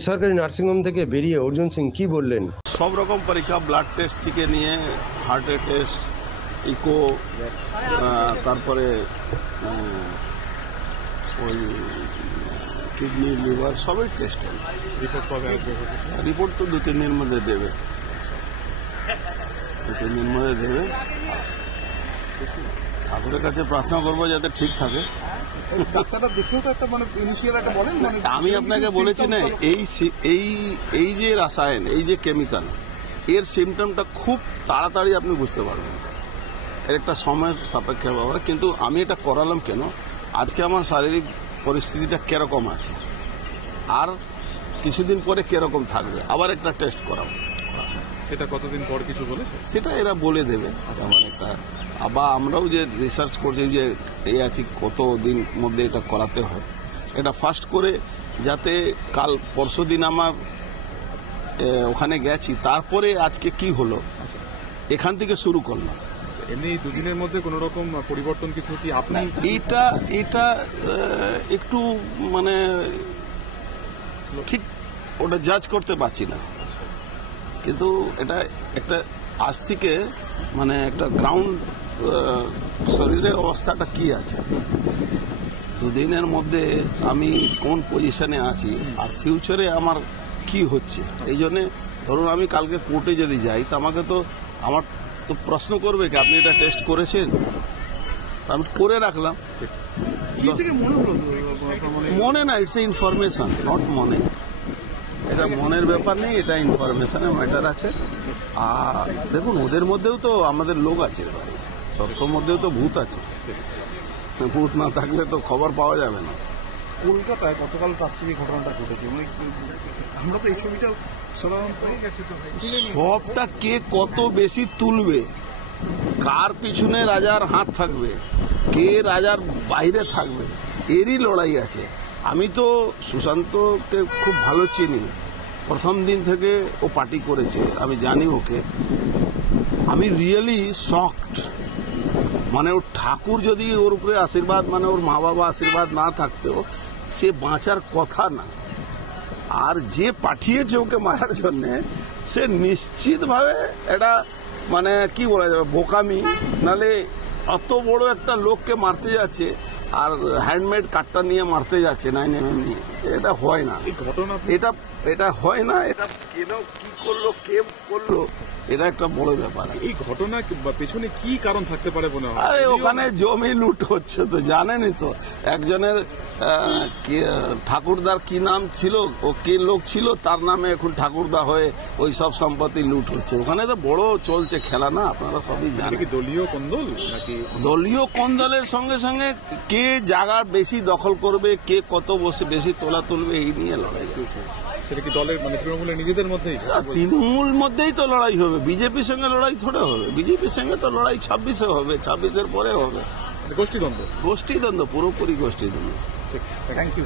বেসরকারি নার্সিংহোম থেকে বেরিয়ে অর্জুন সিং কি বললেন? সব রকম পরীক্ষা, ব্লাড টেস্ট থেকে নিয়ে হার্টের টেস্ট, ইকো, তারপরে ওই কিডনি, লিভার সবই টেস্ট হবে। রিপোর্ট তো 2-3 দিনের মধ্যে দেবে, 2-3 দিনের মধ্যে দেবে। ঠাকুরের কাছে প্রার্থনা করবো যাতে ঠিক থাকে। আমি আপনাকে বলেছি না, এই যে রাসায়ন, এই যে কেমিক্যাল, এর সিমটমটা খুব তাড়াতাড়ি আপনি বুঝতে পারবেন। এর একটা সময় সাপেক্ষ ব্যাপার, কিন্তু আমি এটা করালাম কেন, আজকে আমার শারীরিক পরিস্থিতিটা কিরকম আছে আর কিছুদিন পরে কিরকম থাকবে, আবার একটা টেস্ট করাবো। সেটা কতদিন পর কিছু বলেছে? সেটা এরা বলে দেবে। যেমন একটা আবার আমরাও যে রিসার্চ করছি যে এই আছে কতদিন মধ্যে এটা করাতে হয়, এটা ফার্স্ট করে যাতে কাল পরশু দিন আমার ওখানে গেছি, তারপরে আজকে কি হলো এখান থেকে শুরু করলাম। এমনি 2 দিনের মধ্যে কোন রকম পরিবর্তন কিছু কি আপনি? এটা একটু মানে ঠিক ওটা জাজ করতে পারছি না, কিন্তু এটা একটা আজ থেকে মানে একটা গ্রাউন্ড শরীরের অবস্থাটা কি আছে, 2 দিনের মধ্যে আমি কোন পজিশনে আছি আর ফিউচারে আমার কি হচ্ছে। এই জন্যে ধরুন আমি কালকে কোর্টে যদি যাই তো আমাকে তো আমার তো প্রশ্ন করবে কি আপনি এটা টেস্ট করেছেন, আমি করে রাখলাম। মনে না, ইটস এ ইনফরমেশন, নট মনে। এটা মনের ব্যাপার নেই, এটা ইনফরমেশনের ম্যাটার আছে। আর দেখুন ওদের মধ্যেও তো আমাদের লোক আছে, সবসময় মধ্যেও তো ভূত আছে, ভূত না থাকলে তো খবর পাওয়া যাবে না। কলকাতায় গতকাল রাত্রি ঘটনাটা ঘটেছে, আমরা তো এই ছবিটা সবটা কে কত বেশি তুলবে, কার পিছনে রাজার হাত থাকবে, কে রাজার বাইরে থাকবে, এরই লড়াই আছে। আমি তো সুশান্তকে খুব ভালো চিনি, প্রথম দিন থেকে ও পার্টি করেছে, আমি জানি ওকে। আমি রিয়েলি শকড, মানে ওর ঠাকুর যদি ওর উপরে আশীর্বাদ, মানে ওর মা বাবা আশীর্বাদ না থাকতেও সে বাঁচার কথা না। আর যে পাঠিয়েছে ওকে মারার জন্য সে নিশ্চিতভাবে এটা মানে কি বলা যাবে বোকামি, নালে অত বড় একটা লোককে মারতে যাচ্ছে আর হ্যান্ডমেড কাটটা নিয়ে মারতে যাচ্ছে 9mm নিয়ে, এটা হয় না। এটা হয় না। এটা কেন কি করলো, কে করলো, এটা একটা বড় ব্যাপার। এই ঘটনা পেছনে কি কারণ থাকতে পারে মনে হয়? আরে ওখানে জমি লুট হচ্ছে তো, জানেনই তো। একজনের ঠাকুরদার কি নাম ছিল, ও কে লোক ছিল, তার নামে এখন ঠাকুরদা হয়ে ওই সব সম্পত্তি লুট হচ্ছে। ওখানে তো বড় চলছে খেলা, না আপনারা সবই জানেন। দলীয় কোন্দল নাকি? দলীয় কোন্দলের সঙ্গে সঙ্গে কে জায়গা বেশি দখল করবে, কে কত বেশি তোলা তুলবে, এই নিয়ে লড়াই চলছে। সেটা কি দলের মানে তৃণমূলের নিজেদের মধ্যেই? তৃণমূল মধ্যেই তো লড়াই হবে, বিজেপির সঙ্গে লড়াই থোড়ে হবে। বিজেপির সঙ্গে তো লড়াই 26-এ হবে, 26-এর পরে হবে। গোষ্ঠীদ্বন্দ্ব, পুরোপুরি গোষ্ঠীদ্বন্দ্ব। Thank you.